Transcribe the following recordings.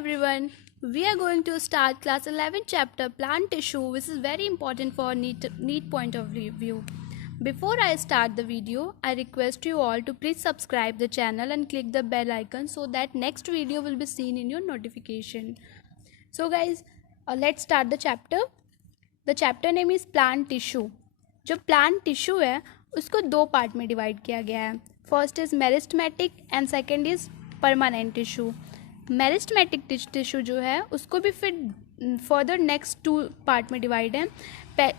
everyone. We are going to start class 11 chapter plant tissue, which is very important for neat point of view. Before I start the video, I request you all to please subscribe the channel and click the bell icon so that next video will be seen in your notification. So guys, let's start the chapter. The chapter name is plant tissue. जो plant tissue है उसको दो part में divide किया गया है. First is meristematic and second is permanent tissue. Meristematic tissue जो है उसको भी फिर फर्दर नेक्स्ट टू पार्ट में डिवाइड है.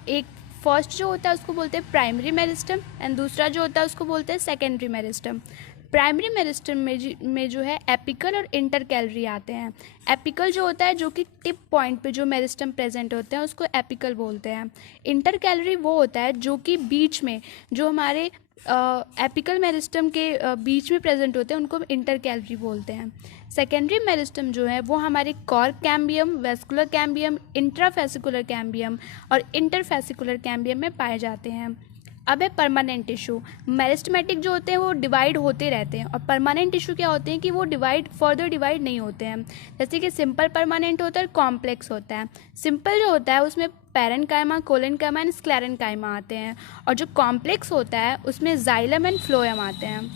एक फर्स्ट जो होता है उसको बोलते हैं प्राइमरी मेरिस्टम एंड दूसरा जो होता है उसको बोलते हैं सेकेंडरी मेरिस्टम. प्राइमरी मेरिस्टम में जो है एपिकल और इंटरकैलरी आते हैं. एपिकल जो होता है जो कि टिप पॉइंट पे जो मेरिस्टम प्रेजेंट होते हैं उसको एपिकल बोलते हैं. इंटरकैलरी वो होता है जो कि बीच में जो हमारे एपिकल मेरिस्टम के बीच में प्रेजेंट होते हैं उनको इंटरकैलरी बोलते हैं. सेकेंडरी मेरिस्टम जो है वो हमारे cork cambium, vascular cambium, intrafascicular cambium और इंटरफेसिकुलर कैम्बियम में पाए जाते हैं. अब है परमानेंट टिश्यू. मेरिस्टेमेटिक जो होते हैं वो डिवाइड होते रहते हैं और परमानेंट टिश्यू क्या होते हैं कि वो फर्दर डिवाइड नहीं होते हैं. जैसे कि सिंपल परमानेंट होता है और कॉम्प्लेक्स होता है. सिंपल जो होता है उसमें पैरेन्काइमा, कोलेनकाइमा एंड स्क्लेरेन्काइमा आते हैं और जो कॉम्प्लेक्स होता है उसमें जाइलम एंड फ्लोएम आते हैं.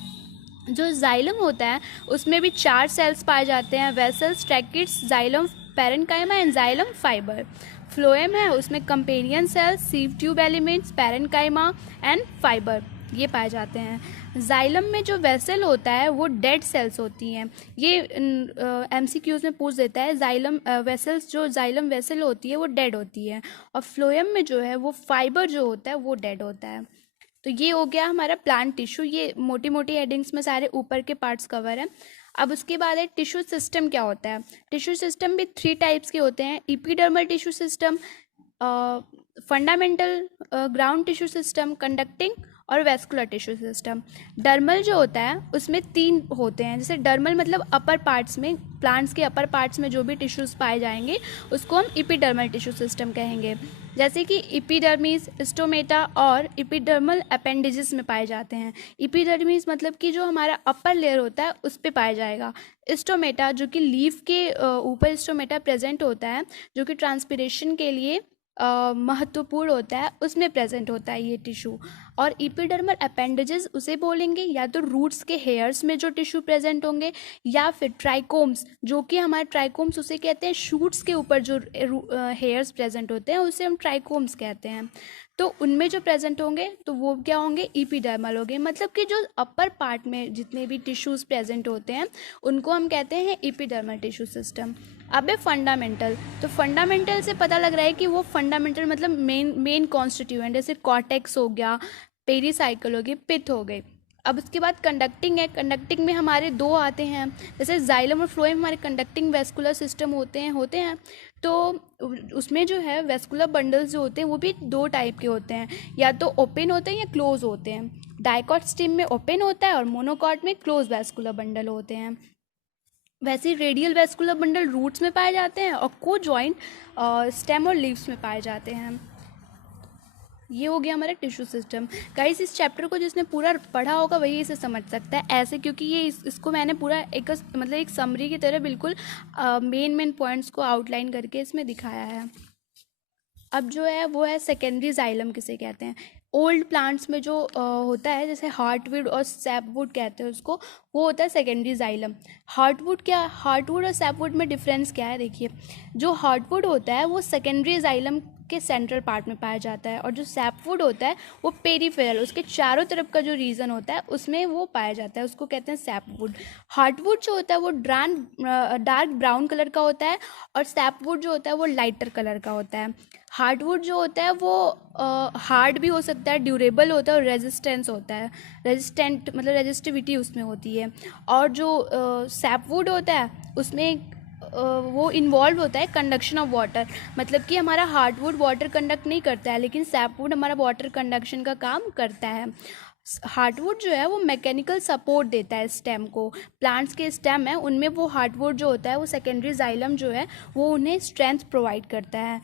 जो जाइलम होता है उसमें भी 4 सेल्स पाए जाते हैं, vessels, tracheids, xylem, parenchyma and xylem fibre. Phloem है उसमें companion cells, sieve tube elements, parenchyma and fibre ये पाए जाते हैं. जाइलम में जो वेसल होता है वो डेड सेल्स होती हैं. ये MCQs में पूछ देता है. जाइलम वेसल्स जो जाइलम वेसल होती है वो डेड होती है और फ्लोएम में जो है वो फाइबर जो होता है वो डेड होता है. तो ये हो गया हमारा प्लांट टिश्यू. ये मोटी मोटी हेडिंग्स में सारे ऊपर के पार्ट्स कवर हैं. अब उसके बाद है टिश्यू सिस्टम. क्या होता है टिश्यू सिस्टम? भी 3 टाइप्स के होते हैं. Epidermal tissue system, fundamental ground tissue system, conducting और वेस्कुलर टिश्यू सिस्टम. डर्मल जो होता है उसमें 3 होते हैं. जैसे डर्मल मतलब अपर पार्ट्स में, प्लांट्स के अपर पार्ट्स में जो भी टिश्यूज़ पाए जाएंगे उसको हम एपिडर्मल टिश्यू सिस्टम कहेंगे. जैसे कि एपिडर्मिस, स्टोमेटा और एपिडर्मल अपेंडेजेस में पाए जाते हैं. एपिडर्मिस मतलब कि जो हमारा अपर लेयर होता है उस पे पाया जाएगा. स्टोमेटा जो कि लीफ के ऊपर स्टोमेटा प्रेजेंट होता है जो कि ट्रांसपिरेशन के लिए महत्वपूर्ण होता है, उसमें प्रेजेंट होता है ये टिश्यू. और एपिडर्मल अपेंडेजेस उसे बोलेंगे या तो रूट्स के हेयर्स में जो टिश्यू प्रेजेंट होंगे या फिर ट्राइकोम्स जो कि हमारे ट्राइकोम्स उसे कहते हैं. शूट्स के ऊपर जो हेयर्स प्रेजेंट होते हैं उसे हम ट्राइकोम्स कहते हैं. तो उनमें जो प्रेजेंट होंगे तो वो क्या होंगे? एपिडर्मल होंगे. मतलब कि जो अपर पार्ट में जितने भी टिश्यूज़ प्रेजेंट होते हैं उनको हम कहते हैं एपिडर्मल टिश्यू सिस्टम. अब है फंडामेंटल. तो फंडामेंटल से पता लग रहा है कि वो फंडामेंटल मतलब मेन कॉन्स्टिट्यूएंट. जैसे कॉर्टेक्स हो गया, पेरीसाइकिल हो गई, पिथ हो गई. अब उसके बाद कंडक्टिंग है. कंडक्टिंग में हमारे 2 आते हैं. जैसे जाइलम और फ्लोएम हमारे कंडक्टिंग वेस्कुलर सिस्टम होते हैं. तो उसमें जो है वेस्कुलर बंडल्स जो होते हैं वो भी 2 टाइप के होते हैं. या तो ओपन होते हैं या क्लोज होते हैं. डाइकॉट स्टेम में ओपन होता है और मोनोकॉट में क्लोज वेस्कुलर बंडल होते हैं. वैसे रेडियल वेस्कुलर बंडल रूट्स में पाए जाते हैं और को जॉइंट स्टेम और लीव्स में पाए जाते हैं. ये हो गया हमारा टिश्यू सिस्टम. गाइस इस चैप्टर को जिसने पूरा पढ़ा होगा वही इसे समझ सकता है ऐसे, क्योंकि ये इसको मैंने पूरा एक समरी की तरह बिल्कुल मेन पॉइंट्स को आउटलाइन करके इसमें दिखाया है. अब जो है वो है सेकेंडरी जाइलम किसे कहते हैं. ओल्ड प्लांट्स में जो होता है जैसे हार्टवुड और सैपवुड कहते हैं उसको, वो होता है सेकेंडरी जाइलम. हार्टवुड और सैपवुड में डिफरेंस क्या है? देखिए, जो हार्टवुड होता है वो सेकेंडरी जाइलम के सेंट्रल पार्ट में पाया जाता है और जो सैपवुड होता है वो पेरीफेरल, उसके चारों तरफ का जो रीजन होता है उसमें वो पाया जाता है, उसको कहते हैं सैपवुड. हार्टवुड जो होता है वो डार्क ब्राउन कलर का होता है और सैपवुड जो होता है वो लाइटर कलर का होता है. हार्डवुड जो होता है वो हार्ड भी हो सकता है, ड्यूरेबल होता है और रेजिस्टेंस होता है. रेजिस्टेंट मतलब रेजिस्टिविटी उसमें होती है. और जो सैपवुड होता है उसमें वो इन्वॉल्व होता है कंडक्शन ऑफ वाटर. मतलब कि हमारा हार्डवुड वाटर कंडक्ट नहीं करता है लेकिन सैपवुड हमारा वाटर कंडक्शन का काम करता है. हार्डवुड जो है वो मैकेनिकल सपोर्ट देता है स्टेम को. प्लांट्स के स्टेम है उनमें वो हार्डवुड जो होता है वो सेकेंडरी जाइलम जो है वो उन्हें स्ट्रेंथ प्रोवाइड करता है.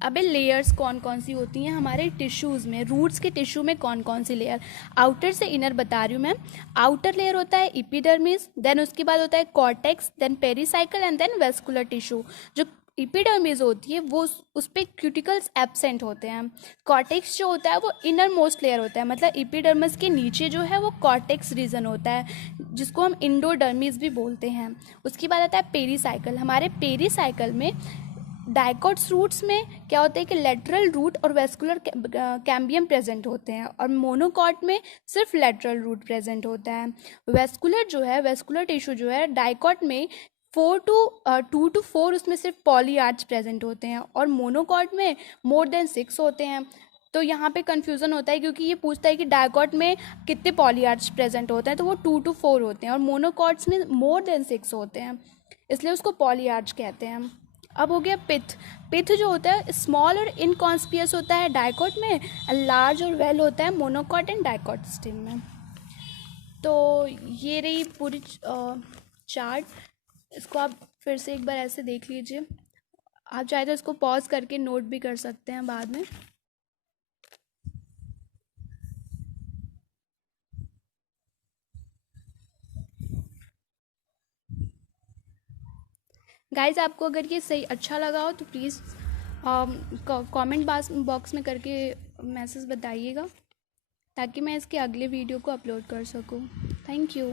अबे लेयर्स कौन कौन सी होती हैं हमारे टिश्यूज़ में, रूट्स के टिश्यू में कौन कौन सी लेयर? आउटर से इनर बता रही हूँ मैं। आउटर लेयर होता है एपिडर्मिस, देन उसके बाद होता है cortex, then pericycle and then vascular tissue. जो एपिडर्मिस होती है वो उस पर क्यूटिकल्स एब्सेंट होते हैं। कॉर्टेक्स जो होता है वो इनर मोस्ट लेयर होता है, मतलब एपिडर्मिस के नीचे जो है वो कॉर्टेक्स रीजन होता है, जिसको हम इंडोडर्मिस भी बोलते हैं। उसके बाद आता है पेरिसाइकल। हमारे पेरिसाइकल में डाइकोट्स रूट्स में क्या होता है कि लेटरल रूट और वेस्कुलर कैम्बियम प्रेजेंट होते हैं, और मोनोकॉट में सिर्फ लेटरल रूट प्रेजेंट होता है। वेस्कुलर जो है, वेस्कुलर टिश्यू जो है, डाइकोट में 2 to 4 उसमें सिर्फ पॉलीआर्च प्रेजेंट होते हैं, और मोनोकॉट में मोर देन 6 होते हैं। तो यहाँ पे कन्फ्यूज़न होता है क्योंकि ये पूछता है कि डाइकोट में कितने पॉलीआर्च प्रेजेंट होते हैं, तो वो 2 to 4 होते हैं, और मोनोकॉट्स में मोर देन 6 होते हैं, इसलिए उसको पॉलीआर्च कहते हैं। अब हो गया पिथ। पिथ जो होता है स्मॉल और इनकॉन्स्पियस होता है डाइकोट में, लार्ज और वेल होता है मोनोकॉट एंड डाइकोट सिस्टम में। तो ये रही पूरी चार्ट। इसको आप फिर से एक बार ऐसे देख लीजिए। आप चाहे तो इसको पॉज करके नोट भी कर सकते हैं बाद में। गाइज आपको अगर ये सही अच्छा लगा हो तो प्लीज़ कमेंट बॉक्स में करके मैसेज बताइएगा, ताकि मैं इसके अगले वीडियो को अपलोड कर सकूँ। Thank you.